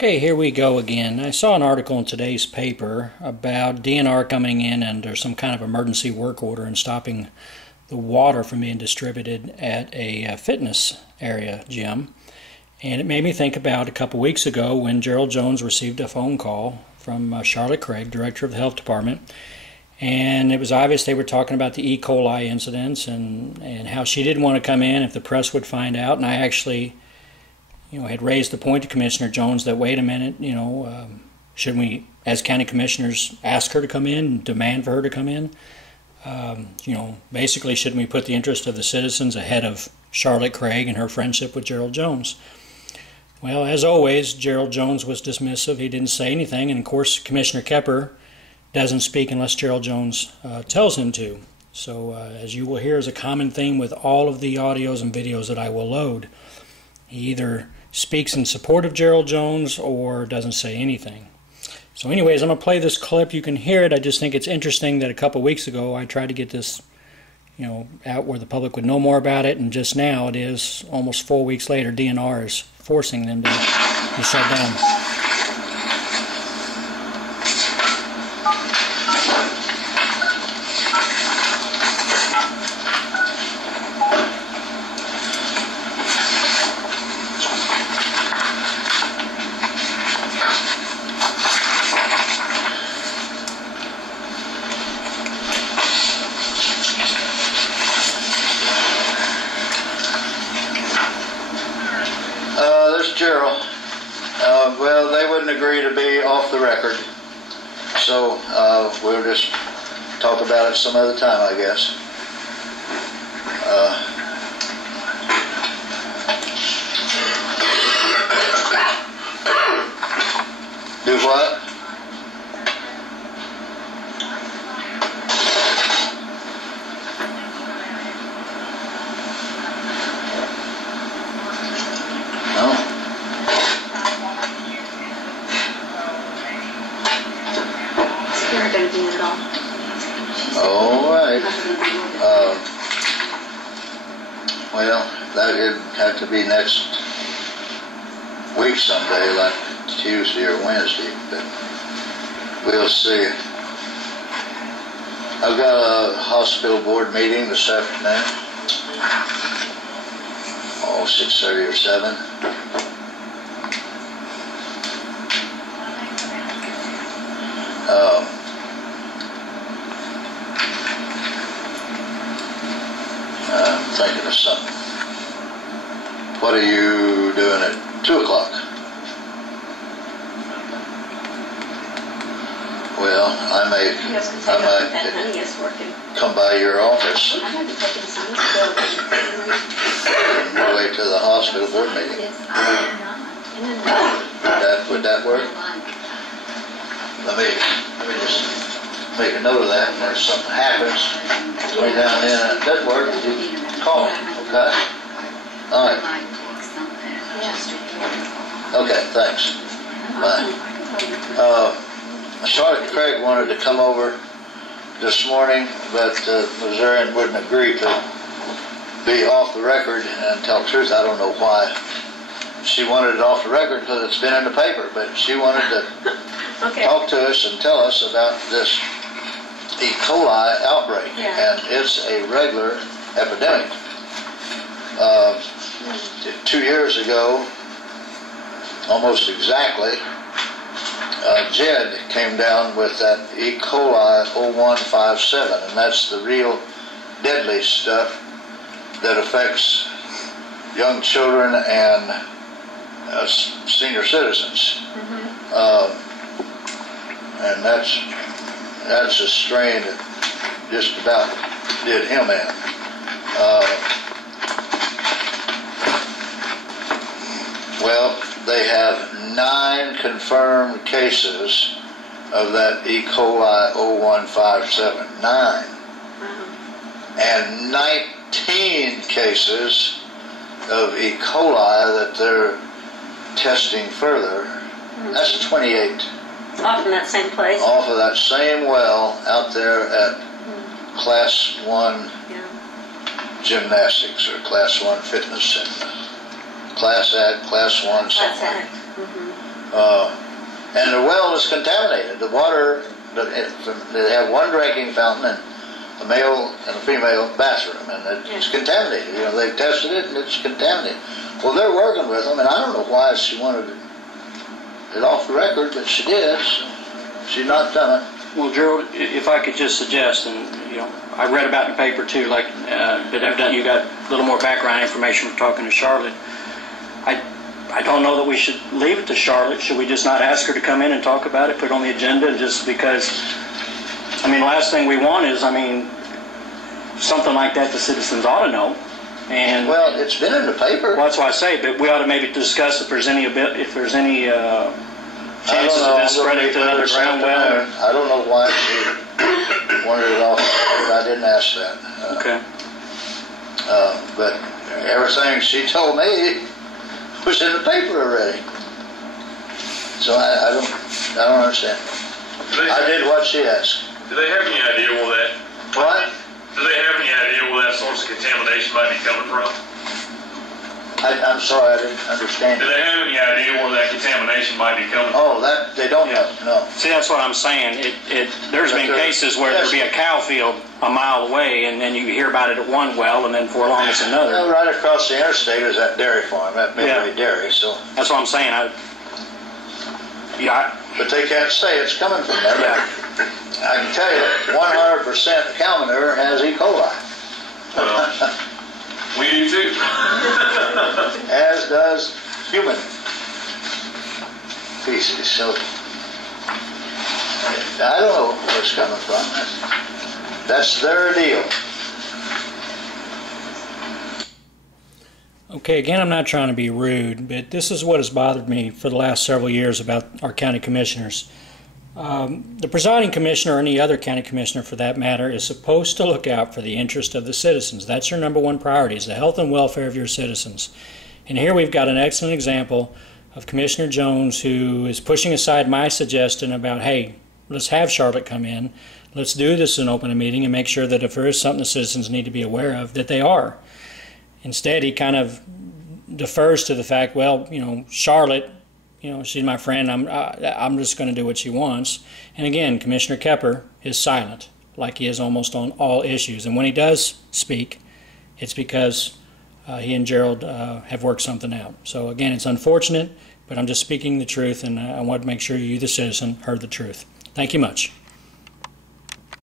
Okay, here we go again. I saw an article in today's paper about DNR coming in under some kind of emergency work order and stopping the water from being distributed at a fitness area gym. And it made me think about a couple weeks ago when Gerald Jones received a phone call from Charlotte Craig, director of the health department. And it was obvious they were talking about the ecoli incidents and how she didn't want to come in if the press would find out. And I actually had raised the point to Commissioner Jones that, wait a minute, shouldn't we, as county commissioners, ask her to come in, demand for her to come in? Basically, shouldn't we put the interest of the citizens ahead of Charlotte Craig and her friendship with Gerald Jones? Well, as always, Gerald Jones was dismissive. He didn't say anything, and of course, Commissioner Kepper doesn't speak unless Gerald Jones tells him to. So, as you will hear, is a common theme with all of the audios and videos that I will load. He either speaks in support of Gerald Jones or doesn't say anything. So anyways, I'm going to play this clip. You can hear it. I just think it's interesting that a couple weeks ago I tried to get this out where the public would know more about it, and just now it is, almost 4 weeks later, DNR is forcing them to shut down. This is Gerald. Well, they wouldn't agree to be off the record, so we'll just talk about it some other time, I guess. Do what? All right. Well, that would have to be next week someday, like Tuesday or Wednesday, but we'll see. I've got a hospital board meeting this afternoon, 6:30 or 7. I'm thinking of something. What are you doing at 2 o'clock? Well, I might come by your office and wait to the hospital board meeting. Would that work? Let me just make a note of that, and if something happens way down there and it doesn't work, you call me, okay? All right. Okay, thanks. Bye. Charlotte Craig wanted to come over this morning, but Missourian wouldn't agree to be off the record, and tell the truth, I don't know why she wanted it off the record, because it's been in the paper, but she wanted to talk to us and tell us about this E. coli outbreak, and it's a regular epidemic. 2 years ago, almost exactly, Jed came down with that E. coli 0157, and that's the real deadly stuff that affects young children and senior citizens. And that's a strain that just about did him in. Well, they have 9 confirmed cases of that E. coli 0157. 9. And 19 cases of E. coli that they're testing further. That's 28. Off in that same place? Off of that same well out there at Class 1 gymnastics or Class 1 fitness and Class 1 something. And the well is contaminated. The water, they have one drinking fountain and a male and a female bathroom, and it's contaminated. You know, they tested it and it's contaminated. Well, they're working with them, and I don't know why she wanted it off the record, but she did. So she's not done it. Well, Gerald, if I could just suggest, and you know, I read about it in the paper too, like, but evidently you got a little more background information from talking to Charlotte. I don't know that we should leave it to Charlotte. Should we just not ask her to come in and talk about it, put it on the agenda, just because, I mean, last thing we want is, I mean, something like that the citizens ought to know. And well, it's been in the paper. Well, that's why I say, but we ought to maybe discuss if there's any chances of this spreading to another ground well. I don't know why she wanted it off. I didn't ask that. Okay. But everything she told me was in the paper already. So I don't understand. I did what she asked. Do they have any idea where that? What? Do they have any idea where that source of contamination might be coming from? I'm sorry, I didn't understand. Do they have any idea where that contamination might be coming from? Oh, that they don't know. No. See, that's what I'm saying. There's been cases where there'd be a cow field a mile away, and then you hear about it at one well, and then before long it's another. Well, right across the interstate is that dairy farm, that Midway Dairy. So that's what I'm saying. But they can't say it's coming from there. Yeah. I can tell you, 100% cow manure has E. coli. Well, we do too. As does human feces. So I don't know where it's coming from. That's their deal. Okay, again, I'm not trying to be rude, but this is what has bothered me for the last several years about our county commissioners. The presiding commissioner, or any other county commissioner for that matter, is supposed to look out for the interest of the citizens. That's your number one priority, is the health and welfare of your citizens. And here we've got an excellent example of Commissioner Jones, who is pushing aside my suggestion about, hey, let's have Charlotte come in, let's do this in open meeting and make sure that if there is something the citizens need to be aware of, that they are. Instead, he kind of defers to the fact, well, you know, Charlotte, you know, she's my friend, I'm just going to do what she wants. And again, Commissioner Kepper is silent, like he is almost on all issues. And when he does speak, it's because he and Gerald have worked something out. So again, it's unfortunate, but I'm just speaking the truth, and I want to make sure you, the citizen, heard the truth. Thank you much.